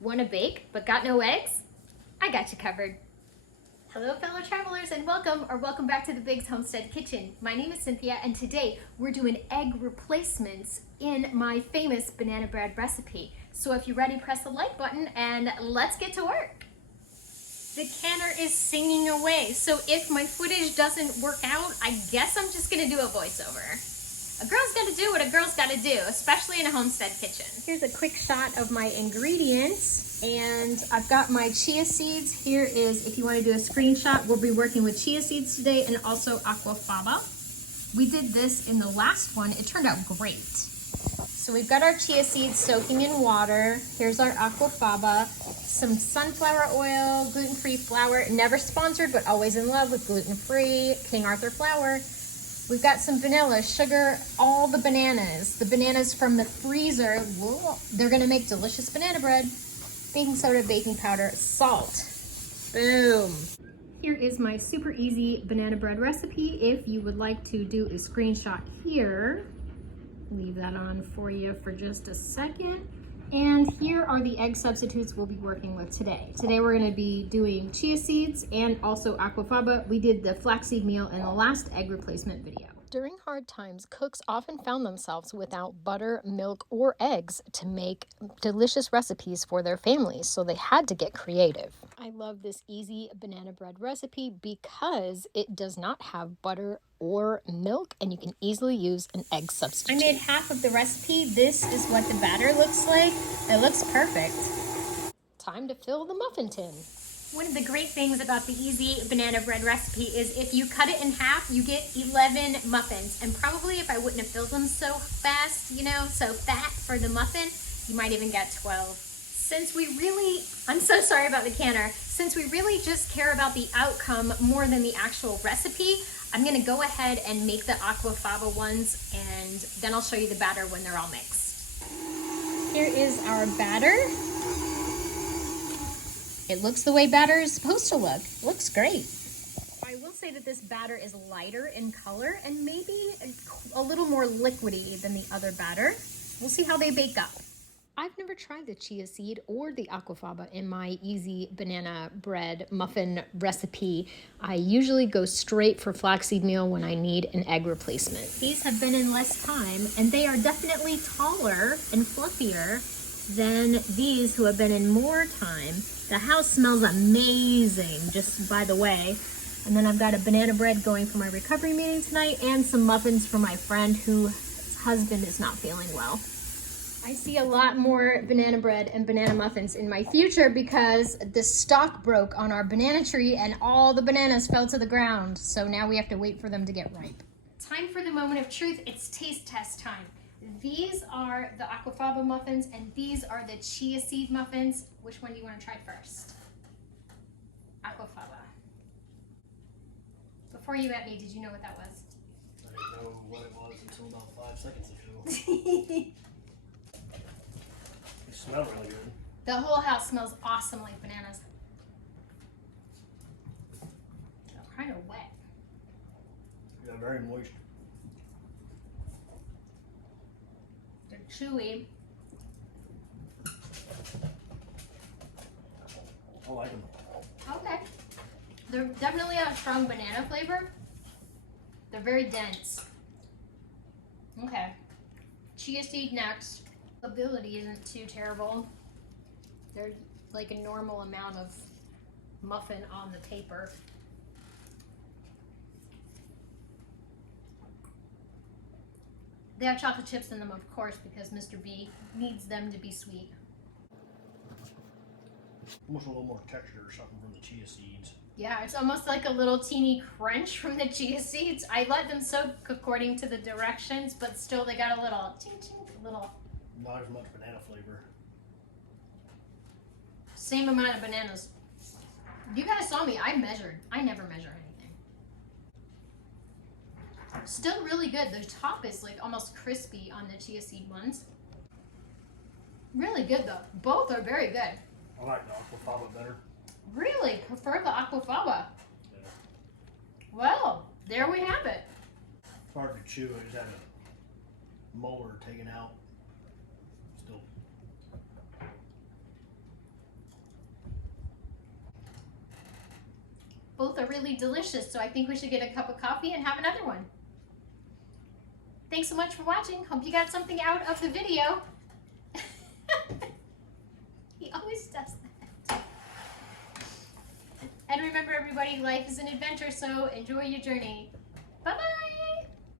Want to bake but got no eggs? I got you covered. Hello fellow travelers and welcome back to the Biggs Homestead Kitchen. My name is Cynthia and today we're doing egg replacements in my famous banana bread recipe. So if you're ready, press the like button and let's get to work. The canner is singing away, so if my footage doesn't work out, I guess I'm just gonna do a voiceover. A girl's gotta do what a girl's gotta do, especially in a homestead kitchen. Here's a quick shot of my ingredients, and I've got my chia seeds. Here is, if you wanna do a screenshot, we'll be working with chia seeds today and also aquafaba. We did this in the last one. It turned out great. So we've got our chia seeds soaking in water. Here's our aquafaba, some sunflower oil, gluten-free flour, never sponsored, but always in love with gluten-free King Arthur flour. We've got some vanilla, sugar, all the bananas from the freezer. Whoa, they're gonna make delicious banana bread. Baking soda, baking powder, salt. Boom. Here is my super easy banana bread recipe. If you would like to do a screenshot here, leave that on for you for just a second. And here are the egg substitutes we'll be working with today. Today we're gonna be doing chia seeds and also aquafaba. We did the flaxseed meal in the last egg replacement video. During hard times, cooks often found themselves without butter, milk, or eggs to make delicious recipes for their families, so they had to get creative. I love this easy banana bread recipe because it does not have butter or milk, and you can easily use an egg substitute. I made half of the recipe. This is what the batter looks like. It looks perfect. Time to fill the muffin tin. One of the great things about the easy banana bread recipe is if you cut it in half, you get 11 muffins. And probably if I wouldn't have filled them so fast, so fat for the muffin, you might even get 12. I'm so sorry about the canner. Since we really just care about the outcome more than the actual recipe, I'm gonna go ahead and make the aquafaba ones, and then I'll show you the batter when they're all mixed. Here is our batter. It looks the way batter is supposed to look. It looks great. I will say that this batter is lighter in color and maybe a little more liquidy than the other batter. We'll see how they bake up. I've never tried the chia seed or the aquafaba in my easy banana bread muffin recipe. I usually go straight for flaxseed meal when I need an egg replacement. These have been in less time and they are definitely taller and fluffier than these who have been in more time. The house smells amazing, just by the way. And then I've got a banana bread going for my recovery meeting tonight and some muffins for my friend whose husband is not feeling well. I see a lot more banana bread and banana muffins in my future because the stalk broke on our banana tree and all the bananas fell to the ground. So now we have to wait for them to get ripe. Time for the moment of truth. It's taste test time. These are the aquafaba muffins and these are the chia seed muffins. Which one do you want to try first? Aquafaba. Before you met me, did you know what that was? I didn't know what it was until about 5 seconds ago. They smell really good. The whole house smells awesome like bananas. They're kind of wet. Yeah, very moist. They're chewy. I like them. Okay. They're definitely a strong banana flavor. They're very dense. Okay. Chia seed next. Ability isn't too terrible. There's like a normal amount of muffin on the paper. They have chocolate chips in them, of course, because Mr. B needs them to be sweet. Almost a little more texture or something from the chia seeds. Yeah, it's almost like a little teeny crunch from the chia seeds. I let them soak according to the directions, but still they got a little chink chink, a little. Not as much banana flavor. Same amount of bananas. You guys saw me, I measured. I never measure anything. Still really good. The top is like almost crispy on the chia seed ones. Really good though. Both are very good. I like the aquafaba better. Really prefer the aquafaba. Yeah. Well, there we have it. It's hard to chew. I just had a molar taken out. Still Both are really delicious, so I think we should get a cup of coffee and have another one. Thanks so much for watching. Hope you got something out of the video. He always does that. And remember everybody, life is an adventure, so enjoy your journey. Bye-bye.